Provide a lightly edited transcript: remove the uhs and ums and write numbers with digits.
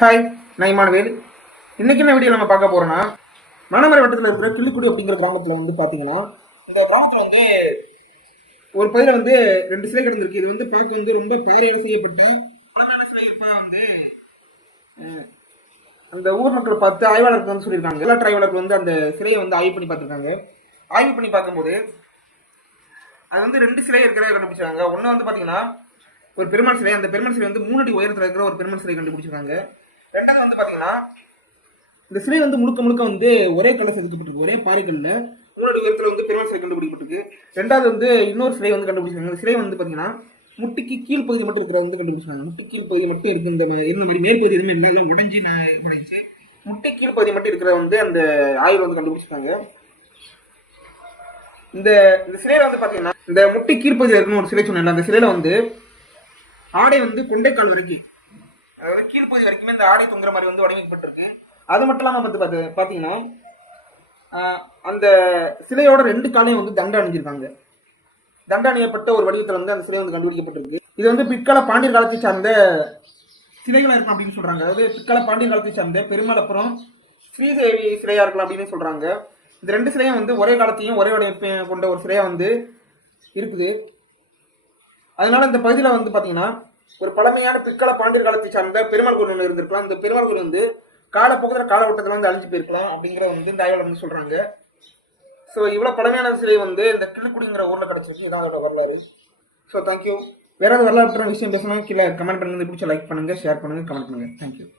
Hi, நான் Emmanuel. இன்னைக்கு என்ன வீடியோ நம்ம பார்க்க போறோம்னா, மணமரை வட்டத்தில் இருக்கிற கிள்ளிக்குடி அப்படிங்கிற கிராமத்தில் வந்து பார்த்தீங்கன்னா, இந்த கிராமத்தில் வந்து ஒரு பகுதியில் வந்து 2 சிலை கிடந்திருக்கு. இது வந்து பார்க்க வந்து ரொம்ப பாறையால் செய்யப்பட்ட பழமையான சிலை இருப்பா வந்து அந்த ஊர் மக்கள் பார்த்து ஆய்வாளர்கள் வந்து சொல்லியிருக்காங்க. வரலாற்று ஆய்வாளர்கள் வந்து அந்த சிலையை வந்து ஆய்வு பண்ணி பார்த்துருக்காங்க. ஆய்வு பண்ணி பார்க்கும்போது அது வந்து 2 சிலை இருக்கிறத கண்டுபிடிச்சாங்க. ஒன்று வந்து பார்த்தீங்கன்னா ஒரு பெருமாள் சிலை. அந்த பெருமாள் சிலை வந்து 3 அடி உயரத்தில் இருக்கிற ஒரு பெருமாள் சிலை கண்டுபிடிச்சிருக்காங்க. ரெண்டாவது வந்து பார்த்தீங்கன்னா இந்த சிலை வந்து முழுக்க முழுக்க வந்து ஒரே கல்ல செதுக்கப்பட்டிருக்கு. ஒரே பாறைக்கல்ல 3 அடி உயரத்தில் வந்து பெருமாள் சிலை கண்டுபிடிக்கப்பட்டிருக்கு. ரெண்டாவது வந்து இன்னொரு சிலை வந்து கண்டுபிடிச்சிருக்காங்க. அந்த சிலை வந்து பார்த்தீங்கன்னா முட்டிக்கு கீழ் பகுதி மட்டும் இருக்கிறத வந்து கண்டுபிடிச்சாங்க. முட்டி கீழ் பகுதி மட்டும் இருக்கு. இந்த மாதிரி மேற்பகுதி எதுவுமே இல்லை, எல்லாம் உடைஞ்சு முட்டி கீழ் பகுதி மட்டும் இருக்கிறத வந்து அந்த ஆய்வு வந்து கண்டுபிடிச்சிருக்காங்க. இந்த இந்த சிலையில வந்து பாத்தீங்கன்னா இந்த முட்டி கீழ்ப்பகுதியில் இருக்குன்னு ஒரு சிலை சொன்னேன். அந்த சிலையில வந்து ஆடை வந்து கொண்டைக்கால் வரைக்கும், அதாவது கீழ்ப்பகுதி வரைக்குமே இந்த ஆடை தொங்குற மாதிரி வந்து வடிவமைக்கப்பட்டிருக்கு. அது மட்டும் இல்லாம வந்து பாத்தீங்கன்னா அந்த சிலையோட 2 காலையும் வந்து தண்டை அணிஞ்சிருக்காங்க. தண்டை அணியப்பட்ட ஒரு வடிவத்தில் வந்து அந்த சிலை வந்து கண்டுபிடிக்கப்பட்டிருக்கு. இது வந்து பிற்கால பாண்டியர் காலத்தை சார்ந்த சிலைகளா இருக்கும் அப்படின்னு சொல்றாங்க. அதாவது பிற்கால பாண்டியர் காலத்தை சார்ந்த பெருமாள் அப்புறம் ஸ்ரீதேவி சிலையா இருக்கலாம் அப்படின்னு சொல்றாங்க. இந்த 2 சிலையும் வந்து ஒரே காலத்தையும் ஒரே வடிவமைப்பையும் கொண்ட ஒரு சிலையா வந்து இருக்குது. அதனால இந்த பகுதியில் வந்து பாத்தீங்கன்னா ஒரு பழமையான பிற்கால பாண்டியர் காலத்தை சார்ந்த பெருமாள் கோவில் ஒன்று இருந்திருக்கலாம். இந்த பெருமாள் கோவில் வந்து காலப்போக்கில் காலகட்டத்தில் வந்து அழிஞ்சு போயிருக்கலாம் அப்படிங்கிற வந்து இந்த ஆய்வாளர் வந்து சொல்றாங்க. ஸோ இவ்வளோ பழமையான சிலை வந்து இந்த கிள்ளிக்குடிங்கிற ஊரில் கிடச்சிருக்கு. இதான் அதோட வரலாறு. So thank you. வேற ஏதாவது வரலாற்று விஷயம் பேசணும் கீழே கமெண்ட் பண்ணுங்க. பிடிச்ச லைக் பண்ணுங்க, ஷேர் பண்ணுங்க, கமெண்ட் பண்ணுங்க. தேங்க்யூ.